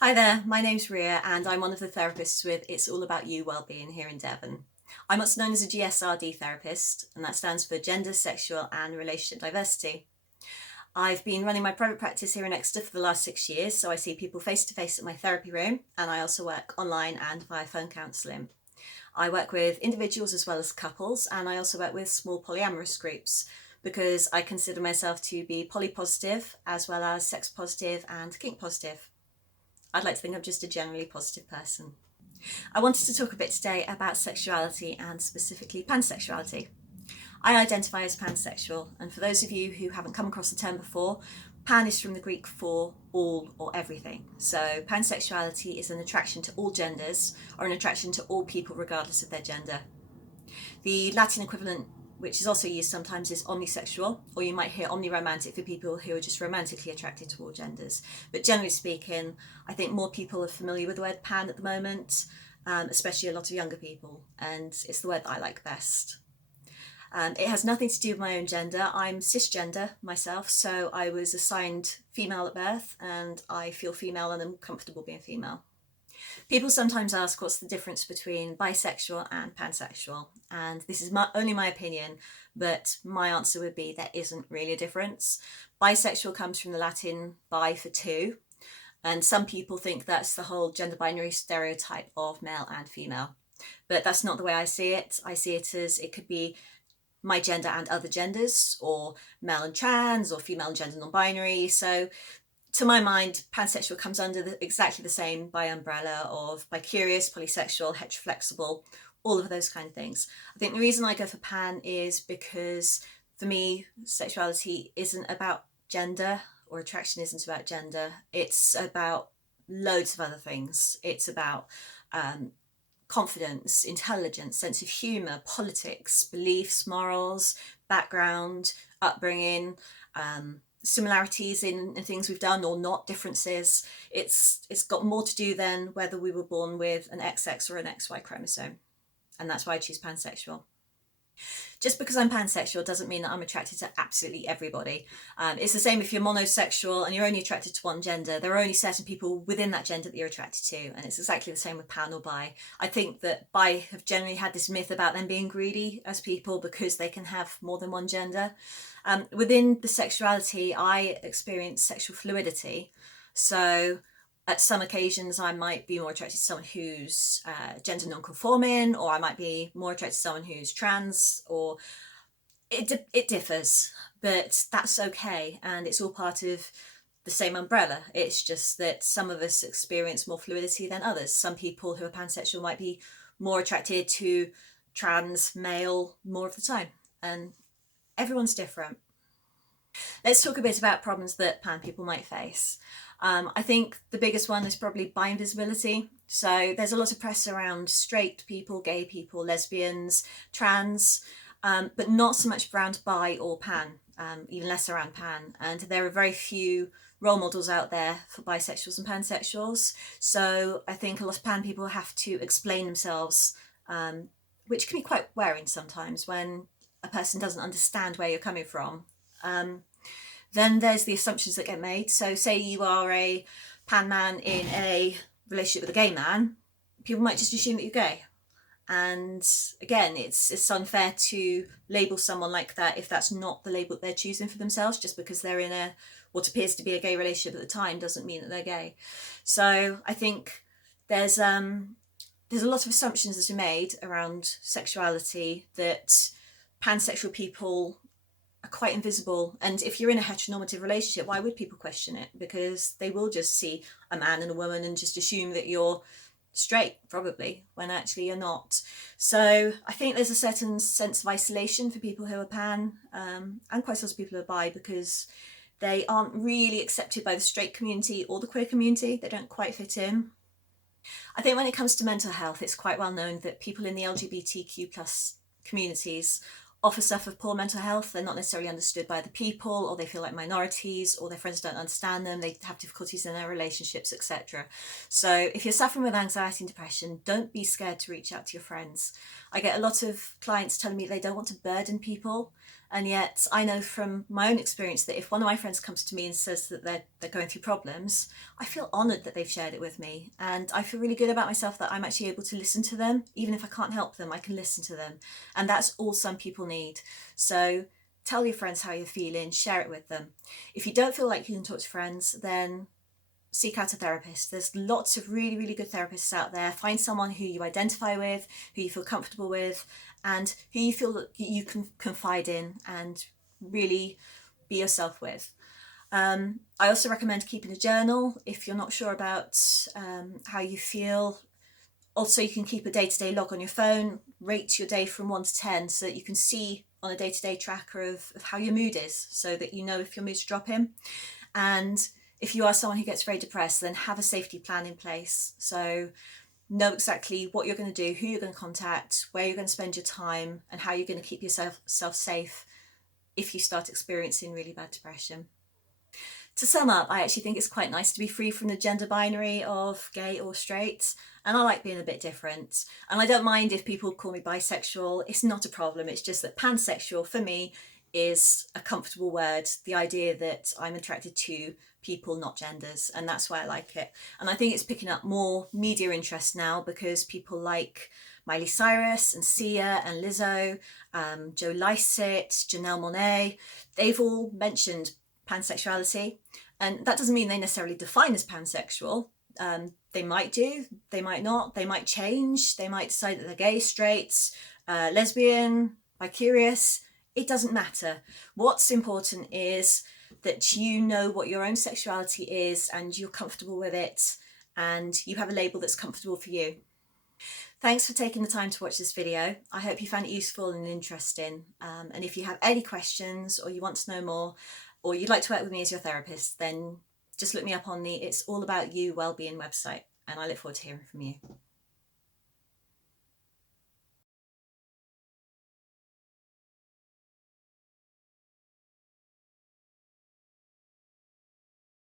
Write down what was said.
Hi there, my name's Ria and I'm one of the therapists with It's All About You Wellbeing here in Devon. I'm what's known as a GSRD therapist, and that stands for Gender, Sexual and Relationship Diversity. I've been running my private practice here in Exeter for the last 6 years, so I see people face to face at my therapy room, and I also work online and via phone counselling. I work with individuals as well as couples, and I also work with small polyamorous groups because I consider myself to be polypositive as well as sex positive and kink positive. I'd like to think I'm just a generally positive person. I wanted to talk a bit today about sexuality and specifically pansexuality. I identify as pansexual, and for those of you who haven't come across the term before, pan is from the Greek for all or everything. So pansexuality is an attraction to all genders or an attraction to all people regardless of their gender. The Latin equivalent, which is also used sometimes, is omnisexual, or you might hear omniromantic for people who are just romantically attracted to all genders. But generally speaking, I think more people are familiar with the word pan at the moment, especially a lot of younger people, and it's the word that I like best. It has nothing to do with my own gender. I'm cisgender myself, so I was assigned female at birth, and I feel female and I'm comfortable being female. People sometimes ask what's the difference between bisexual and pansexual, and this is only my opinion, but my answer would be there isn't really a difference. Bisexual comes from the Latin bi for two, and some people think that's the whole gender binary stereotype of male and female, but that's not the way I see it. I see it as it could be my gender and other genders, or male and trans, or female and gender non-binary. So to my mind, pansexual comes under exactly the same by umbrella of bicurious, polysexual, heteroflexible, all of those kind of things. I think the reason I go for pan is because for me, sexuality isn't about gender, or attraction isn't about gender. It's about loads of other things. It's about confidence, intelligence, sense of humour, politics, beliefs, morals, background, upbringing, similarities in things we've done or not, differences. It's got more to do than whether we were born with an XX or an XY chromosome, and that's why I choose pansexual. Just because I'm pansexual doesn't mean that I'm attracted to absolutely everybody. It's the same if you're monosexual and you're only attracted to one gender. There are only certain people within that gender that you're attracted to, and it's exactly the same with pan or bi. I think that bi have generally had this myth about them being greedy as people because they can have more than one gender. Within the sexuality, I experience sexual fluidity. So at some occasions I might be more attracted to someone who's gender non-conforming, or I might be more attracted to someone who's trans, or it differs, but that's okay, and it's all part of the same umbrella. It's just that some of us experience more fluidity than others. Some people who are pansexual might be more attracted to trans male more of the time, and everyone's different. Let's talk a bit about problems that pan people might face. I think the biggest one is probably bi invisibility. So there's a lot of press around straight people, gay people, lesbians, trans, but not so much around bi or pan, even less around pan. And there are very few role models out there for bisexuals and pansexuals. So I think a lot of pan people have to explain themselves, which can be quite wearing sometimes when a person doesn't understand where you're coming from. Then there's the assumptions that get made. So say you are a pan man in a relationship with a gay man, people might just assume that you're gay. And again, it's unfair to label someone like that if that's not the label they're choosing for themselves. Just because they're in a what appears to be a gay relationship at the time doesn't mean that they're gay. So I think there's a lot of assumptions that are made around sexuality that pansexual people are quite invisible. And if you're in a heteronormative relationship, why would people question it? Because they will just see a man and a woman and just assume that you're straight, probably, when actually you're not. So I think there's a certain sense of isolation for people who are pan, and quite a lot of people who are bi, because they aren't really accepted by the straight community or the queer community. They don't quite fit in. I think when it comes to mental health, it's quite well known that people in the LGBTQ plus communities often suffer poor mental health. They're not necessarily understood by the people, or they feel like minorities, or their friends don't understand them. They have difficulties in their relationships, etc. So if you're suffering with anxiety and depression, don't be scared to reach out to your friends. I get a lot of clients telling me they don't want to burden people, And yet I know from my own experience that if one of my friends comes to me and says that they're going through problems, I feel honoured that they've shared it with me. And I feel really good about myself that I'm actually able to listen to them. Even if I can't help them, I can listen to them. And that's all some people need. So tell your friends how you're feeling, share it with them. If you don't feel like you can talk to friends, then seek out a therapist. There's lots of really, really good therapists out there. Find someone who you identify with, who you feel comfortable with, and who you feel that you can confide in and really be yourself with. I also recommend keeping a journal if you're not sure about how you feel. Also, you can keep a day-to-day log on your phone, rate your day from 1 to 10 so that you can see on a day-to-day tracker of how your mood is, so that you know if your mood's dropping. And if you are someone who gets very depressed, then have a safety plan in place. So know exactly what you're going to do, who you're going to contact, where you're going to spend your time, and how you're going to keep yourself safe if you start experiencing really bad depression. To sum up, I actually think it's quite nice to be free from the gender binary of gay or straight, and I like being a bit different. And I don't mind if people call me bisexual, it's not a problem. It's just that pansexual for me is a comfortable word, the idea that I'm attracted to people, not genders, and that's why I like it. And I think it's picking up more media interest now because people like Miley Cyrus and Sia and Lizzo, Joe Lycett, Janelle Monáe, they've all mentioned pansexuality, and that doesn't mean they necessarily define as pansexual. They might do, they might not, they might change, they might decide that they're gay, straight, lesbian, bicurious. It doesn't matter. What's important is that you know what your own sexuality is and you're comfortable with it, and you have a label that's comfortable for you. Thanks for taking the time to watch this video. I hope you found it useful and interesting. And if you have any questions or you want to know more, or you'd like to work with me as your therapist, then just look me up on the It's All About You Wellbeing website, and I look forward to hearing from you.